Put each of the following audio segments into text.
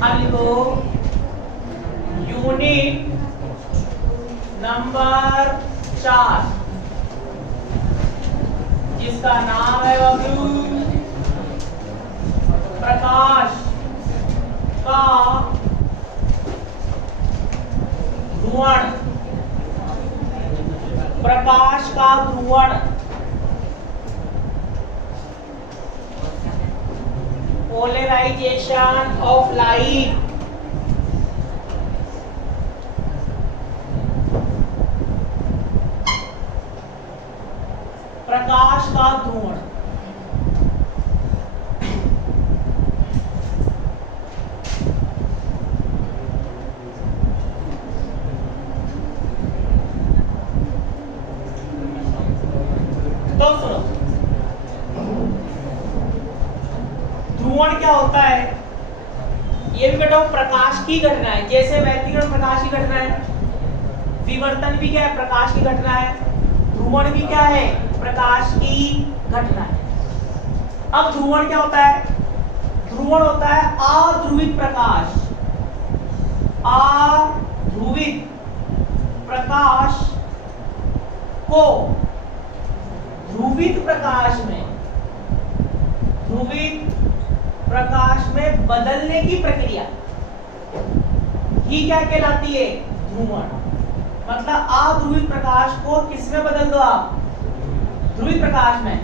अब लिखो unit number 4 जिसका नाम है बाबू प्रकाश का ध्रुवण। प्रकाश का ध्रुवण, पोलराइजेशन ऑफ लाइट। प्रकाश का ध्रुवण तो सुनो, ध्रुवण क्या होता है? ये भी बेटा प्रकाश की घटना है, जैसे व्यतिकरण प्रकाश की घटना है, विवर्तन भी क्या है? प्रकाश की घटना है। ध्रुवण भी क्या है? प्रकाश की घटना है। अब ध्रुवण क्या होता है? ध्रुवण होता है अध्रुवित प्रकाश। अध्रुवित प्रकाश को ध्रुवित प्रकाश में बदलने की प्रक्रिया ही क्या कहलाती है? ध्रुवण। मतलब अध्रुवित प्रकाश को किसमें बदल दो आप? ध्रुवित प्रकाश में।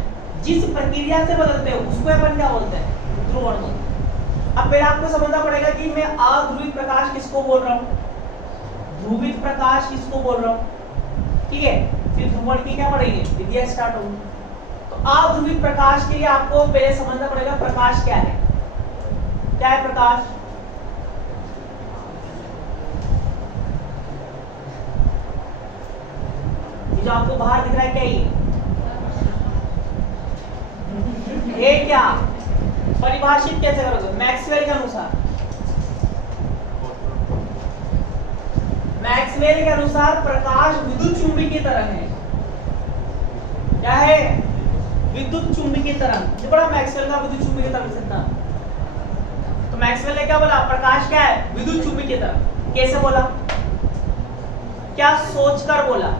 जिस प्रक्रिया से बदलते हो उसको अपन क्या बोलते हैं? ध्रुवण बोलते हैं। अब पहले आपको समझना पड़ेगा कि मैं अध्रुवित प्रकाश किसको बोल रहा हूँ, ध्रुवित प्रकाश किसको बोल रहा हूँ, ठीक है? फिर ध्रुवण की क्या पढ़ेंगे, विधियां स्टार्ट होगी। तो अध्रुवित प्रकाश के लिए आपको पहले समझना पड़ेगा प्रकाश क्या है। क्या है प्रकाश? जो आपको बाहर दिख रहा है क्या ये क्या परिभाषित कैसे करोगे? मैक्सवेल के अनुसार, मैक्सवेल के अनुसार प्रकाश विद्युत चुंबकीय की तरंग है। क्या है? विद्युत चुंबकीय तरंग। जो बड़ा मैक्सवेल का विद्युत चुंबकीय तरंग सिद्धांत। तो मैक्सवेल ने क्या बोला? प्रकाश क्या है? विद्युत चुंबकीय तरंग। कैसे बोला? क्या सोचकर बोला?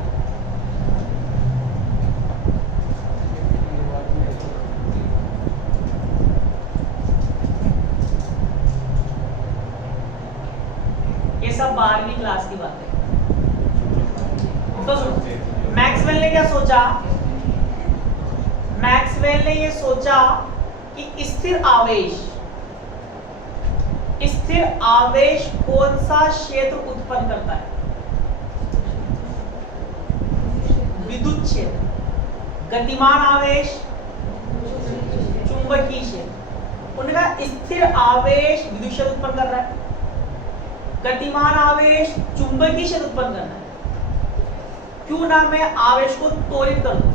ये सब 12वीं क्लास की बात है। तो सुनो, मैक्सवेल ने क्या सोचा? मैक्सवेल ने ये सोचा कि स्थिर आवेश कौन सा क्षेत्र उत्पन्न करता है? विद्युत क्षेत्र। गतिमान आवेश चुंबकीय क्षेत्र। उन्होंने कहा स्थिर आवेश विद्युत क्षेत्र उत्पन्न कर रहा है, गतिमान आवेश चुंबकीय क्षेत्र उत्पन्न करना है। क्यों ना मैं आवेश को त्वरित कर दूं?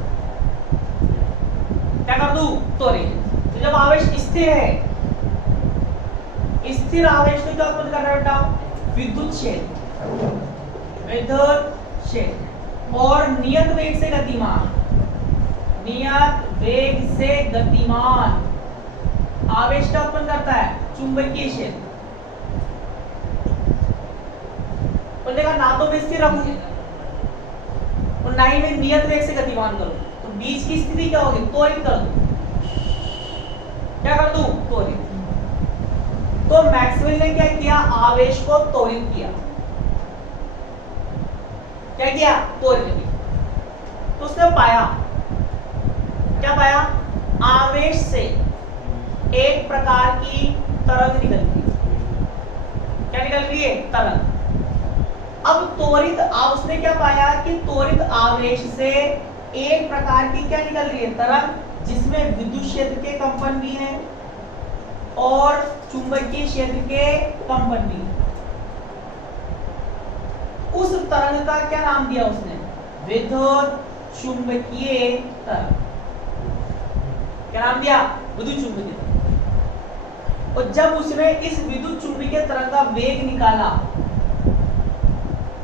क्या कर दूं? त्वरित। तो जब आवेश स्थिर है, स्थिर आवेश को क्या उत्पन्न कर रहा है बेटा? विद्युत क्षेत्र। विद्युत क्षेत्र। और नियत वेग से गतिमान, नियत वेग से गतिमान आवेश क्या उत्पन्न करता है? चुंबकीय क्षेत्र। बोलेगा ना तो मैं स्थिर रहूं और ना ही मैं नियत वेग से गतिमान करूं, तो बीच की स्थिति क्या होगी? त्वरित कर दूं। क्या कर दूं? त्वरित। तो मैक्सवेल ने क्या किया? आवेश को त्वरित किया। क्या किया? त्वरित किया। तो उसने पाया, क्या पाया? आवेश से एक प्रकार की तरंग निकलती है। क्या निकल रही है? तरंग। अब त्वरित उसने क्या पाया कि त्वरित आवेश से एक प्रकार की क्या निकल रही है? तरंग, जिसमें विद्युत क्षेत्र के कंपन भी हैं और चुंबकीय क्षेत्र के कंपन भी हैं। उस तरंग का क्या नाम दिया उसने? विद्युत चुंबकीय तरंग। क्या नाम दिया? विद्युत चुंबकीय तरंग। और जब उसने इस विद्युत चुंबकीय तरंग का वेग निकाला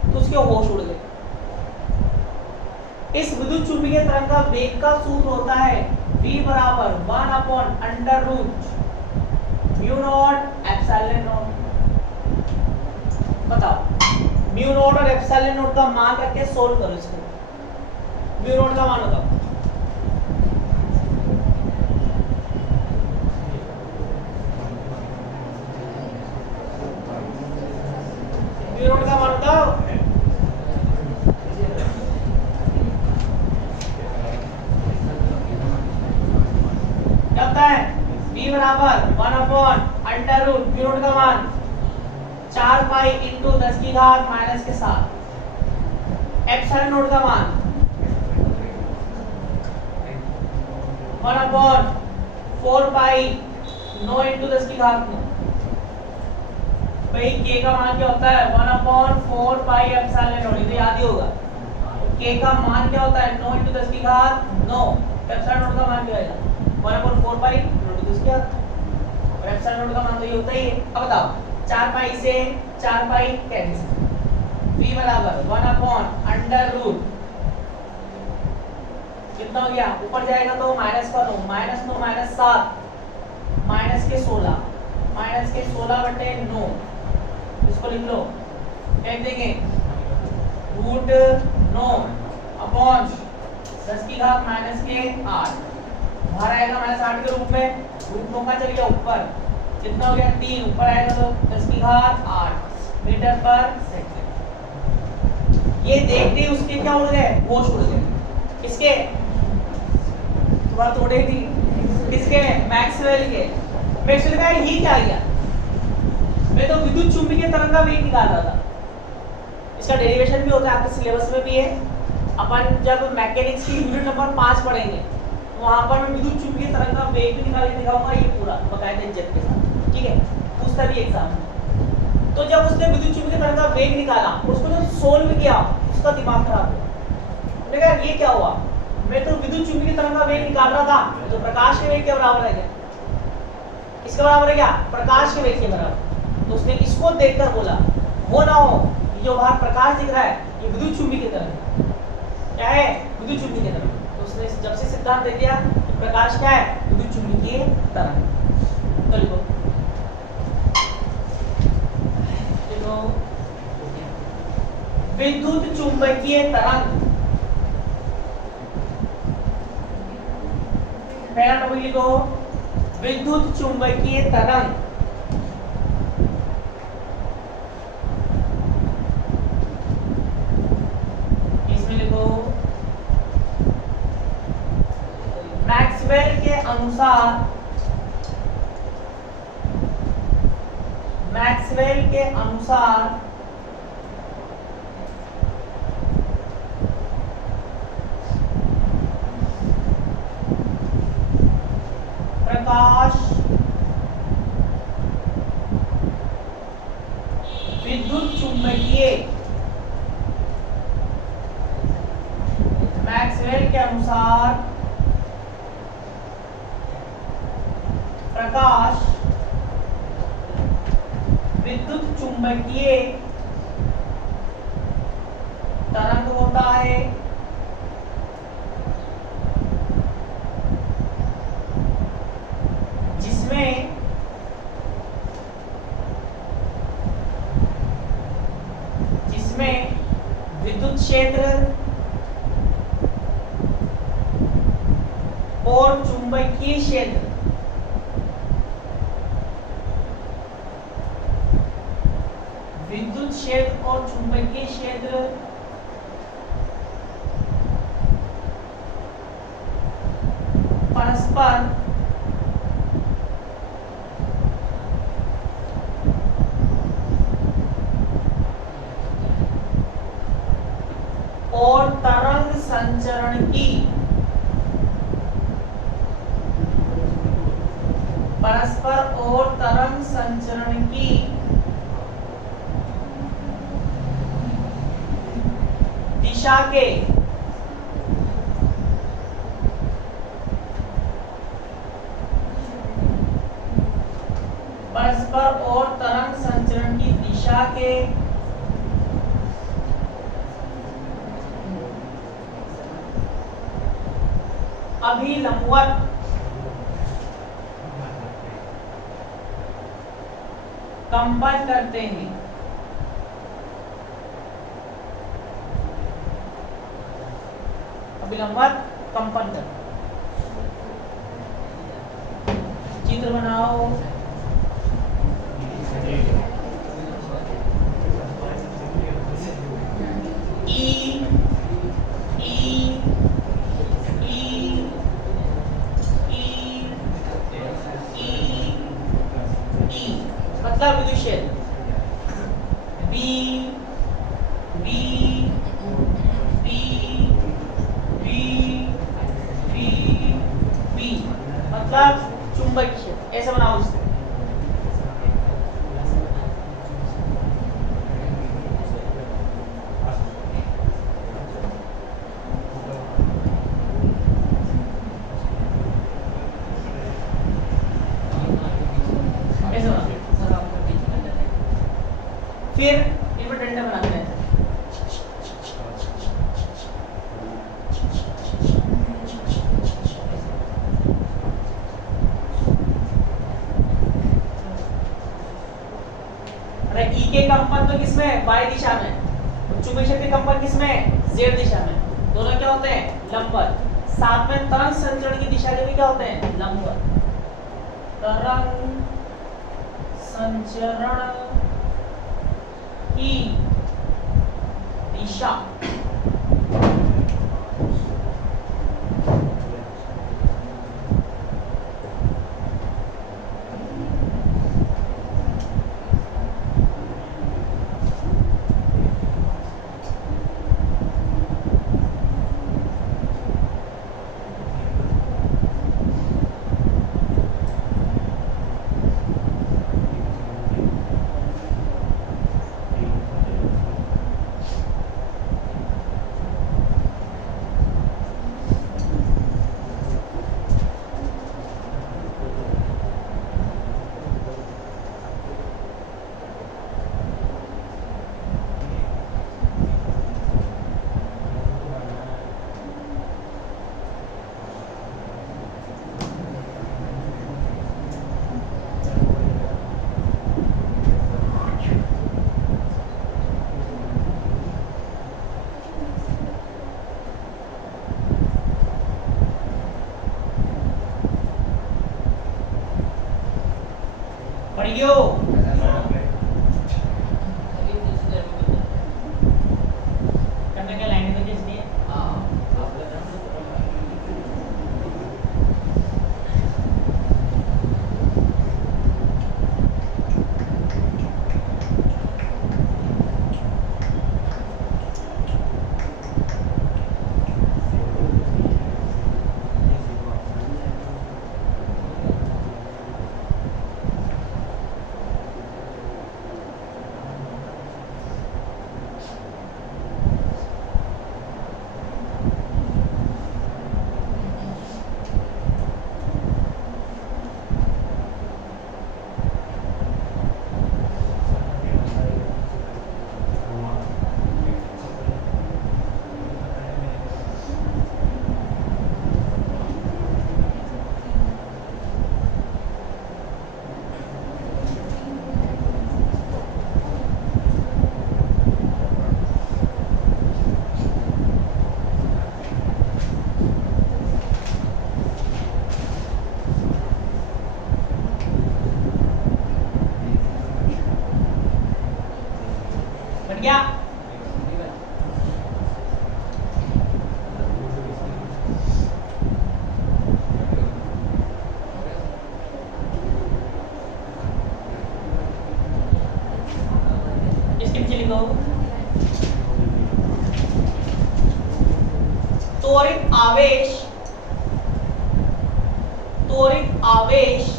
तो उसके होश उड़ गए। इस विद्युत चुंबकीय तरंग का वेग का सूत्र होता है v बराबर 1/√μ0 ε0। बताओ म्यू नोट और एप्सिलॉन नोट का मान रख के सोल्व करो इसको। म्यू नोट का मान बताओ। म्यू नोट का मान बताओ। क्या होता है? b बराबर 1/√, म्यू नोट का मान 4 पाई इंटू 10 की घात माइनस के साथ। एप्सिलॉन नोट का मान 1/4 पाई 9 इंटू 10 की घात 9। भाई k का मान क्या होता है? 1/4 पाई एप्सिलॉन नोट, ये तो याद ही होगा। k का मान क्या होता है? 9 इंटू 10 की घात 9। एप्सिलॉन नोट का मान क्या आएगा? 1/4 पाई 9 इंटू 10 की घात। और एप्सिलॉन नोट का मान तो ये होता ही है। अब बताओ 4 पाई से 4 पाई कैंसिल। v बराबर 1/√, कितना हो गया? ऊपर जाएगा तो माइनस का 9, माइनस 9 माइनस 7, माइनस के 16, माइनस के 16/9। इसको लिख लो, लिख देंगे √9 अपॉन 10 की घात माइनस के 8। बाहर आएगा -8 के रूप में, √9 का चल गया ऊपर, कितना हो गया? 3, ऊपर आएगा तो 10 की घात 8 मीटर पर सेकंड। ये देखते ही उसके क्या उड़ गए? होश उड़ गए। किसके? थोड़ा थोड़े थी किसके? मैक्सवेल के। मैक्सवेल का ही क्या गया? मैं तो विद्युत चुंबकीय तरंग का वेग निकाल रहा था। इसका डेरिवेशन भी होता है, आपके सिलेबस में भी है। अपन जब मैकेनिक्स की यूनिट नंबर 5 पढ़ेंगे वहां पर मैं विद्युत चुंबकीय तरंग का वेग भी निकाल के दिखाऊंगा, ये पूरा बकायदा इज्जत के साथ, ठीक है? पूछता भी एग्जाम में। तो जब उसने विद्युत चुंबकीय तरंग का वेग निकाला, उसको जब सोल्व किया, उसका दिमाग खराब हुआ। उसने कहा ये क्या हुआ? मैं तो विद्युत चुंबकीय तरंग का वेग निकाल रहा था, तो प्रकाश के वेग के बराबर है क्या? किसके बराबर है क्या? प्रकाश के वेग के बराबर। तो उसने इसको देखकर बोला, हो ना हो ये जो बाहर प्रकाश दिख रहा है ये विद्युत चुंबकीय तरंग क्या है? विद्युत चुंबकीय तरंग। तो उसने जब से सिद्धांत दे दिया तो प्रकाश क्या है? विद्युत चुंबकीय तरंग। तो लिखो, लिखो विद्युत चुंबकीय तरंग। पहला टॉपिक लिखो विद्युत चुंबकीय तरंग। इसमें लिखो मैक्सवेल के अनुसार, मैक्सवेल के अनुसार प्रकाश विद्युत चुंबकीय, मैक्सवेल के अनुसार प्रकाश विद्युत चुंबकीय तरंग होता है जिसमें विद्युत क्षेत्र और चुंबकीय क्षेत्र विद्युत क्षेत्र और चुंबकीय क्षेत्र परस्पर और तरंग संचरण की परस्पर और तरंग संचरण की दिशा के परस्पर और तरंग संचरण की दिशा के अभिलंबवत कंपन करते हैं। अभिलंबन कंपन करता है। चित्र बनाओ। ई ई ई ई ई मतलब विद्युत क्षेत्र। B B B B B B मतलब चुंबकीय क्षेत्र। ऐसे बनाओ उसको। फिर इनमें डंडा बनाते हैं। अरे ई के कंपन तो किसमें? वाई दिशा में। चुंबकीय क्षेत्र के कंपन किसमें? जेड दिशा में। दोनों क्या होते हैं? लंबवत। साथ में तरंग संचरण की दिशा के भी क्या होते हैं? लंबवत। तरंग संचरण की दिशा पढ़ियो। करने के लाइन तो खींचनी है। बन गया। इसके पीछे लिखो त्वरित आवेश। त्वरित आवेश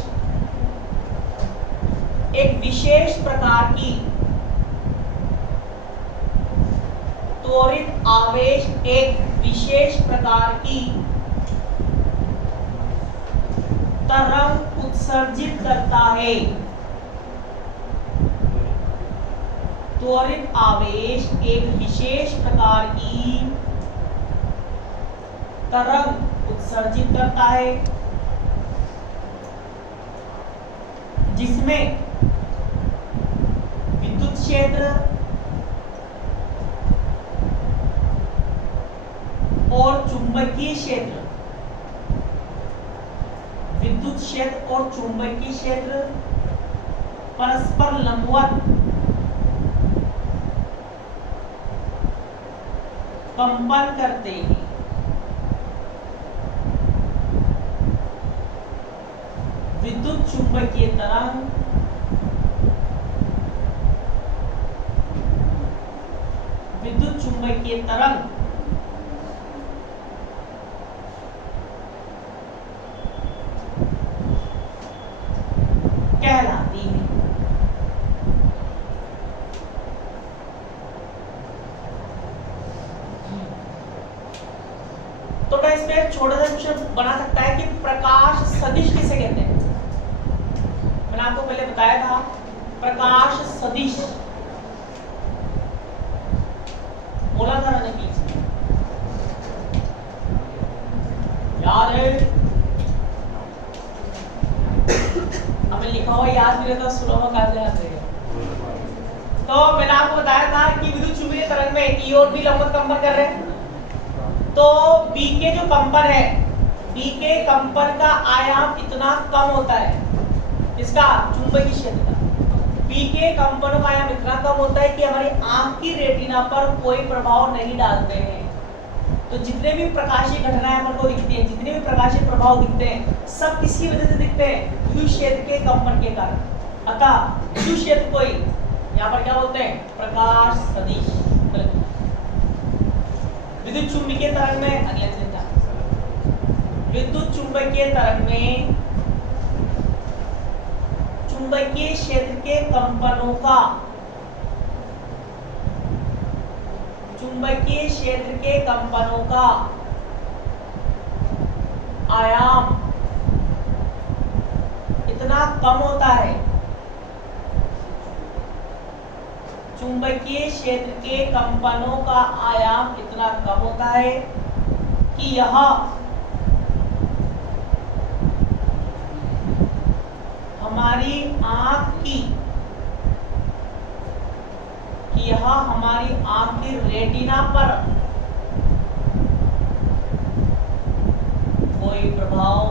एक विशेष प्रकार की त्वरित आवेश एक विशेष प्रकार की तरंग उत्सर्जित करता है। त्वरित आवेश एक विशेष प्रकार की तरंग उत्सर्जित करता है जिसमें विद्युत क्षेत्र और चुंबकीय क्षेत्र, विद्युत क्षेत्र और चुंबकीय क्षेत्र परस्पर लंबवत कंपन करते हैं। विद्युत चुंबकीय तरंग कहलाती है। तो मैं इसमें एक छोटा सा क्वेश्चन बना सकता है कि प्रकाश सदिश किसे कहते हैं। मैंने आपको पहले बताया था प्रकाश सदिश, बोला था मैंने पीछे, याद है? हमें लिखा हुआ याद नहीं रहता, सुना हुआ कहां से याद रहेगा? तो मैंने आपको बताया था कि विद्युत चुंबकीय तरंग में ई और बी लंबवत कंपन कर रहे हैं। तो बी के जो कंपन है, बी के कंपन का आयाम इतना कम होता है, इसका चुंबकीय क्षेत्र का, बी के कंपनों का आयाम इतना कम होता है कि हमारी आंख की रेटिना पर कोई प्रभाव नहीं डालते हैं। तो जितने भी प्रकाशीय घटनाएं अपन को दिखती हैं, जितने भी प्रकाशीय प्रभाव दिखते हैं, सब किसकी वजह से दिखते हैं? विद्युत क्षेत्र के कंपन के कारण। अतः विद्युत क्षेत्र को यहाँ पर क्या बोलते हैं? प्रकाश सदिश। विद्युत चुंबकीय तरंग में, अगले चिंता, विद्युत चुंबकीय तरंग में चुंबकीय क्षेत्र के कंपनों का, चुंबकीय क्षेत्र के कंपनों का आयाम इतना कम होता है, चुंबकीय क्षेत्र के कंपनों का आयाम इतना कम होता है कि यह हमारी आंख की रेटिना पर कोई प्रभाव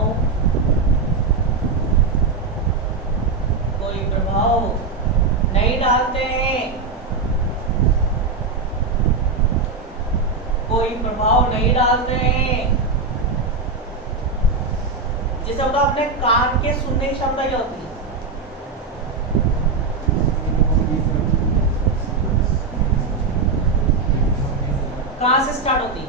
नहीं डालते हैं, कोई प्रभाव नहीं डालते हैं। जैसे होता अपने कान के सुनने की क्षमता क्या होती है? कहां से स्टार्ट होती है?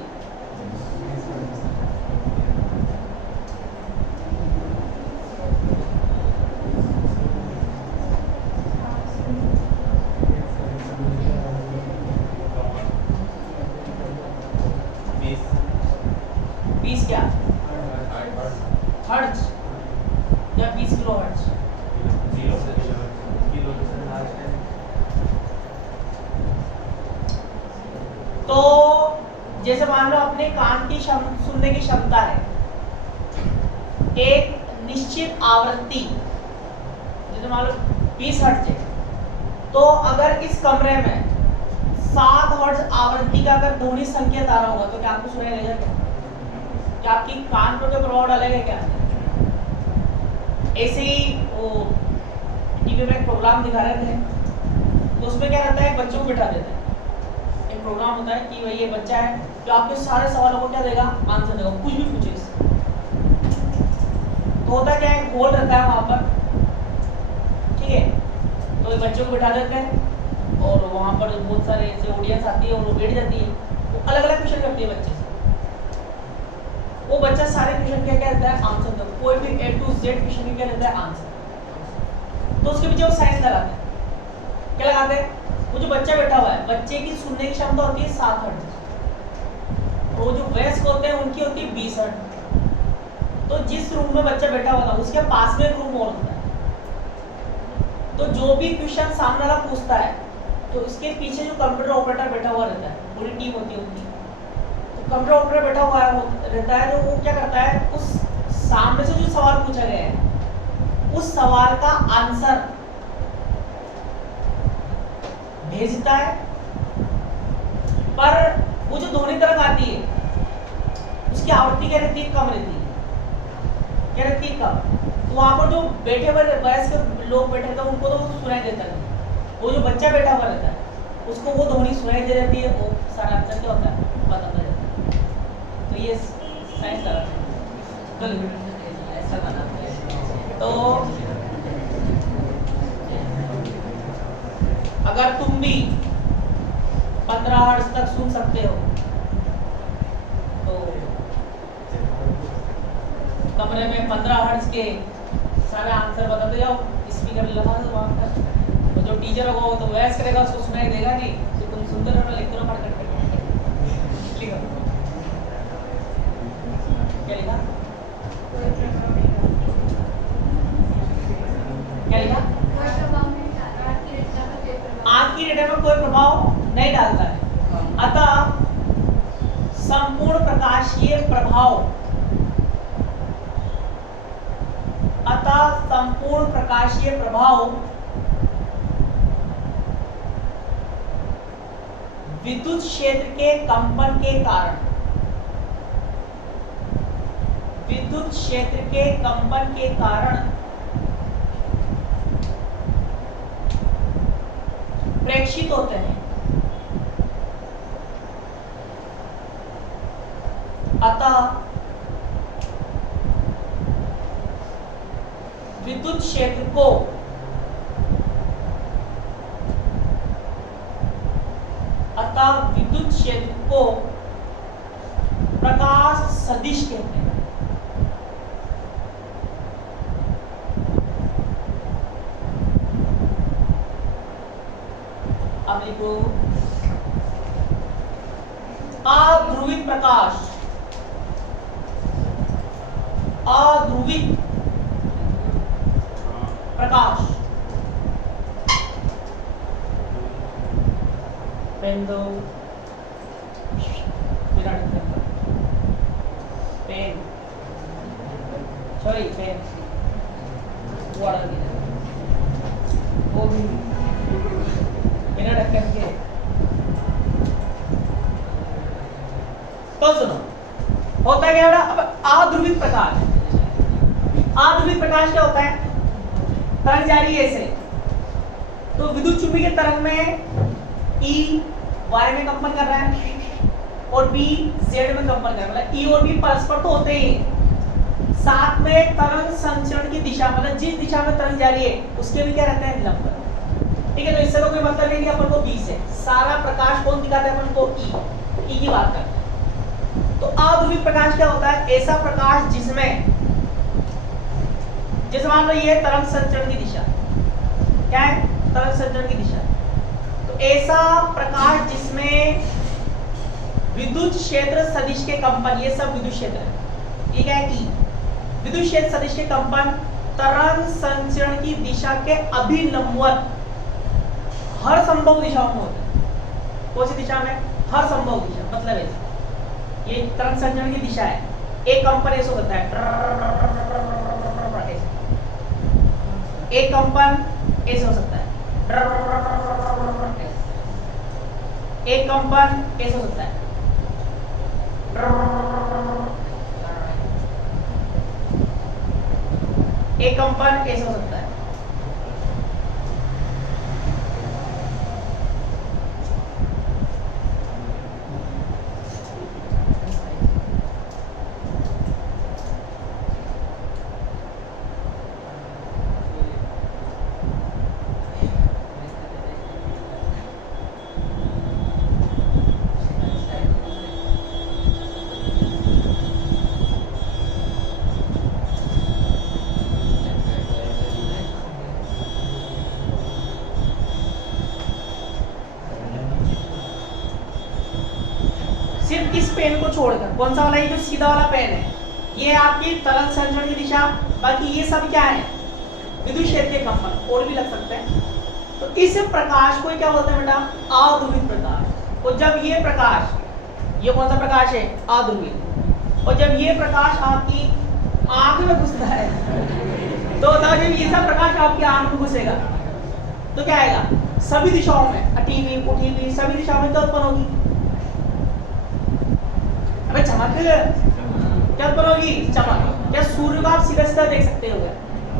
क्या हर्ट्ज या 20 किलो हर्ट्ज? तो जैसे मान लो अपने कान की सुनने की क्षमता है एक निश्चित आवृत्ति, जैसे मान लो 20 हर्ट्ज है, तो अगर इस कमरे में 7 हर्ट्ज आवृत्ति का अगर ध्वनि संकेत आ रहा होगा तो क्या आपको सुनाई देगा? क्या आपकी कान पर कोई प्रभाव डालेगा क्या? ऐसे ही वो टीवी में एक प्रोग्राम दिखा रहे थे, तो उसमें क्या रहता है, बच्चों को बिठा देते हैं। एक प्रोग्राम होता है कि भाई ये बच्चा है जो आपके सारे सवालों को क्या देगा, आंसर देगा, कुछ भी पूछे इससे। तो होता क्या है, एक होल रहता है वहां पर, ठीक है, तो बच्चों को बिठा देते हैं और वहां पर बहुत सारे ऐसे ऑडियंस आती है और वो बैठ जाती है, वो अलग अलग क्वेश्चन करती है बच्चे से। वो बच्चा सारे क्वेश्चन क्या क्या रहता है, आंसर दो, कोई भी A to Z क्वेश्चन क्या रहता है, आंसर। तो उसके पीछे वो साइंस लगाते हैं, क्या लगाते हैं, वो जो बच्चा बैठा हुआ है, बच्चे की सुनने की क्षमता होती है 7 हर्ट्ज, वो जो वयस्क होते हैं उनकी होती है 20 हर्ट्ज। तो जिस रूम में बच्चा बैठा हुआ था उसके पास में एक रूम और होता है, तो जो भी क्वेश्चन सामने वाला पूछता है तो इसके पीछे जो कंप्यूटर ऑपरेटर बैठा हुआ रहता है, पूरी टीम होती है उनकी, कंप्यूटर ऑपरेटर बैठा हुआ रहता है, तो वो क्या करता है, उस सामने से जो सवाल पूछा गया है उस सवाल का आंसर भेजता है, पर वो जो ध्वनि तरंग आती है उसकी आवृत्ति क्या रहती है? कम रहती है। क्या रहती है? कम। तो वहां पर जो बैठे हुए वयस्क लोग बैठे थे उनको तो सुनाई देता नहीं, वो जो बच्चा बैठा हुआ रहता है उसको वो ध्वनि सुनाई दे जाती है, वो सारा आंसर क्या होता है? बताता जाता है। तो ये साइंस का ऐसा बनाते हैं। तो अगर तुम भी 15 हर्ट्ज तक सुन सकते हो तो कमरे में 15 हर्ट्ज के सारे आंसर बताते जाओ, स्पीकर लगा दो वहां पर, तो जो टीचर होगा वो तो वॉइस करेगा, उसको सुनाई देगा नहीं, तो तुम सुनते रहो, लिखते रहो, पढ़ करके लिखो। क्या लिखा? क्या लिखा? आज की डेटा में कोई प्रभाव नहीं डालता है। अतः संपूर्ण प्रकाशीय प्रभाव, अतः संपूर्ण प्रकाशीय प्रभाव विद्युत क्षेत्र के कंपन के कारण, विद्युत क्षेत्र के कंपन के कारण प्रेक्षित होते हैं। अतः विद्युत क्षेत्र को प्रकाश सदिश कहते हैं। अब लिखो अध्रुवित प्रकाश, अध्रुवित प्रकाश, पेन दो, पेन, सॉरी पेन, वो भी बिना ढक्कन के। तो सुनो, होता क्या है? अब अध्रुवित प्रकाश, अध्रुवित प्रकाश क्या होता है? तरंग जा रही है ऐसे, तो विद्युत चुंबकीय तरंग में E Y में कंपन कर रहा है और B Z में कंपन कर रहा है। E और B परस्पर तो होते ही, साथ में तरंग संचरण की दिशा, मतलब जिस दिशा में तरंग जा रही है उसके भी क्या रहते हैं? लंब। ठीक है, तो इससे तो कोई मतलब नहीं कि अपन को B से सारा प्रकाश कौन दिखाता है? अपन को E की बात करते हैं। तो अध्रुवित प्रकाश क्या होता है? ऐसा प्रकाश जिसमें, जैसे मान लो ये तरंग संचरण की दिशा, क्या है? तरंग संचरण की दिशा। तो ऐसा प्रकाश जिसमें विद्युत क्षेत्र सदिश के कंपन, ये सब विद्युत क्षेत्र है, ये क्या है? E। विद्युत क्षेत्र सदिश के कंपन तरंग संचरण की दिशा के अभिलंबवत हर संभव दिशाओं में होते हैं। कौन सी दिशा में? हर संभव दिशा, मतलब ऐसे ये तरंग संचरण की दिशा है, एक कंपन ऐसे होता है, एक कंपन ऐसे हो सकता है, एक कंपन ऐसे हो सकता है, एक कंपन ऐसे हो सकता है। सिर्फ इस पेन को छोड़कर, कौन सा वाला? ये जो सीधा वाला पेन है, ये आपकी तरंग संचरण की दिशा, बाकी ये सब क्या है? विद्युत क्षेत्र के कंपन। और भी लग सकते हैं। तो इस प्रकाश को क्या बोलते हैं बेटा? अध्रुवित प्रकाश। और जब ये प्रकाश, ये कौन सा प्रकाश है? अध्रुवित। और जब ये प्रकाश आपकी आंख में घुसता है, तो बताओ जब ये सब प्रकाश आपकी आंख में घुसेगा तो क्या आएगा? सभी दिशाओं में, अटी हुई, उठी हुई, सभी दिशाओं में तो उत्पन्न होगी। अबे चमक क्या उत्पन्न होगी? चमक। क्या सूर्य को आप सीधा सीधा देख सकते हो क्या?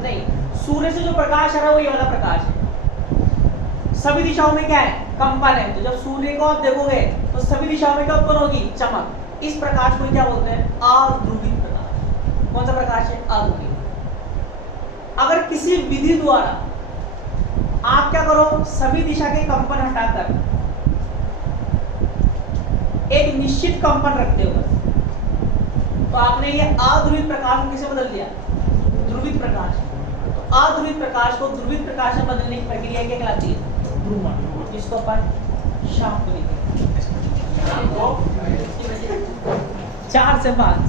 नहीं, सूर्य से जो प्रकाश आ रहा है वो ये वाला प्रकाश है। सभी दिशाओं में क्या है? कंपन है। तो जब सूर्य को आप देखोगे तो सभी दिशाओं में क्या उत्पन्न होगी? चमक। इस प्रकाश को क्या बोलते हैं? अध्रुवित प्रकाश। कौन सा प्रकाश है? अध्रुवित। अगर किसी विधि द्वारा आप क्या करो, सभी दिशा के कंपन हटाकर एक निश्चित कंपन रखते हो, तो आपने ये अध्रुवित प्रकाश को किसे बदल दिया? ध्रुवित प्रकाश। तो अध्रुवित प्रकाश को ध्रुवित प्रकाश में बदलने की प्रक्रिया क्या कहलाती है? ध्रुवण। जिसको अपन शाम को लिखेंगे 4 से 5।